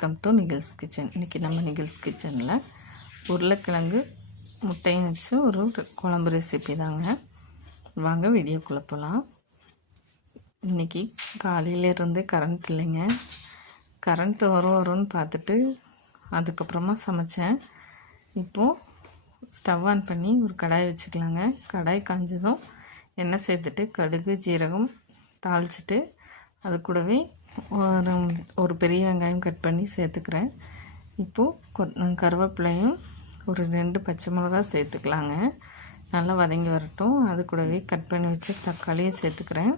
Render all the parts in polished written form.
Welcome to Nikhil's kitchen. இன்றைக்கி நம்ம நிகில்ஸ் கிச்சனில் உருளைக்கிழங்கு முட்டையும் வச்சு ஒரு குழம்பு ரெசிபி தாங்க. வாங்க வீடியோக்குள்ளே போகலாம். இன்றைக்கி காலையிலேருந்து கரண்ட் இல்லைங்க. கரண்ட் வரும்னு பார்த்துட்டு அதுக்கப்புறமா சமைச்சேன். இப்போது ஸ்டவ் ஆன் பண்ணி ஒரு கடாய் வச்சுக்கலாங்க. கடாய் காஞ்சதும் எண்ணெய் சேர்த்துட்டு கடுகு ஜீரகம் தாளிச்சிட்டு அது கூடவே ஒரு பெரிய வெங்காயம் கட் பண்ணி சேர்த்துக்கிறேன். இப்போது கருவேப்பிலையும் ஒரு 2 பச்சை மிளகா சேர்த்துக்கலாங்க. நல்லா வதங்கி வரட்டும். அது கூடவே கட் பண்ணி வச்சு தக்காளியை சேர்த்துக்கிறேன்.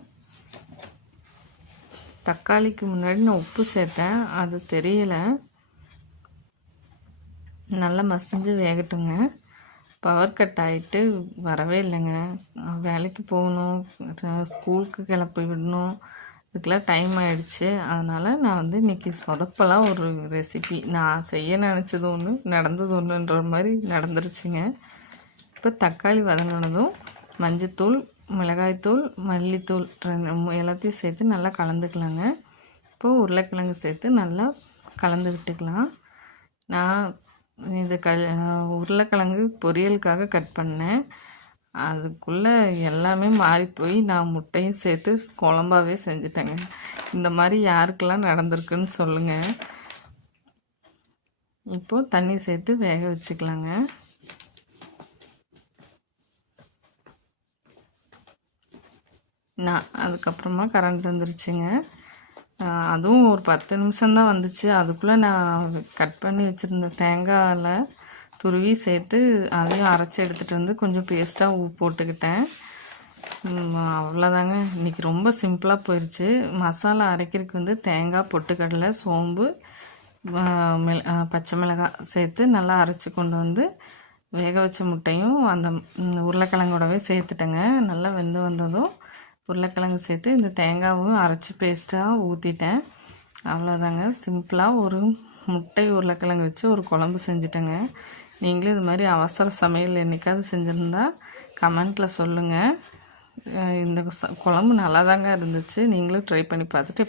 தக்காளிக்கு முன்னாடி நான் உப்பு சேர்த்தேன், அது தெரியலை. நல்லா மசிஞ்சு வேகட்டுங்க. பவர் கட் ஆகிட்டு வரவே இல்லைங்க. வேலைக்கு போகணும், ஸ்கூலுக்கு கிளப்பி விடணும், இதுக்கெல்லாம் டைம் ஆகிடுச்சு. அதனால் நான் இன்றைக்கி சொதப்பெல்லாம் ஒரு ரெசிபி நான் செய்ய நினச்சது ஒன்று நடந்தது ஒன்றுன்ற மாதிரி நடந்துருச்சுங்க. இப்போ தக்காளி வதங்கினதும் மஞ்சத்தூள், மிளகாய்த்தூள், மல்லித்தூள் எல்லாத்தையும் சேர்த்து நல்லா கலந்துக்கலாங்க. இப்போது உருளைக்கிழங்கு சேர்த்து நல்லா கலந்து விட்டுக்கலாம். நான் இது உருளைக்கிழங்கு பொரியலுக்காக கட் பண்ணேன். அதுக்குள்ளே எல்லாமே மாறி போய் நான் முட்டையும் சேர்த்து குழம்பாவே செஞ்சுட்டேங்க. இந்த மாதிரி யாருக்கெல்லாம் நடந்திருக்குன்னு சொல்லுங்கள். இப்போது தண்ணி சேர்த்து வேக வச்சுக்கலாங்க. அதுக்கப்புறமா கரண்ட் வந்துருச்சுங்க. அதுவும் ஒரு 10 நிமிஷம்தான் வந்துச்சு. அதுக்குள்ளே நான் கட் பண்ணி வச்சுருந்த தேங்காயில் துருவி சேர்த்து அதையும் அரைச்சி எடுத்துகிட்டு வந்து கொஞ்சம் பேஸ்ட்டாக போட்டுக்கிட்டேன். அவ்வளோதாங்க. இன்றைக்கி ரொம்ப சிம்பிளாக போயிடுச்சு. மசாலா அரைக்கிறதுக்கு தேங்காய், பொட்டுக்கடலை, சோம்பு, பச்சை மிளகாய் சேர்த்து நல்லா அரைச்சி கொண்டு வந்து வேக வச்ச முட்டையும் அந்த உருளைக்கிழங்கோடவே சேர்த்துட்டேங்க. நல்லா வெந்து வந்ததும் உருளைக்கிழங்கு சேர்த்து இந்த தேங்காவும் அரைச்சி பேஸ்ட்டாக ஊற்றிட்டேன். அவ்வளோதாங்க. சிம்பிளாக ஒரு முட்டை உருளைக்கிழங்கு வச்சு ஒரு குழம்பு செஞ்சுட்டேங்க. நீங்களும் இது மாதிரி அவசர சமையல் என்றைக்காவது செஞ்சுருந்தா கமெண்ட்டில் சொல்லுங்கள். இந்த குழம்பு நல்லா தாங்க இருந்துச்சு. நீங்களும் ட்ரை பண்ணி பார்த்துட்டு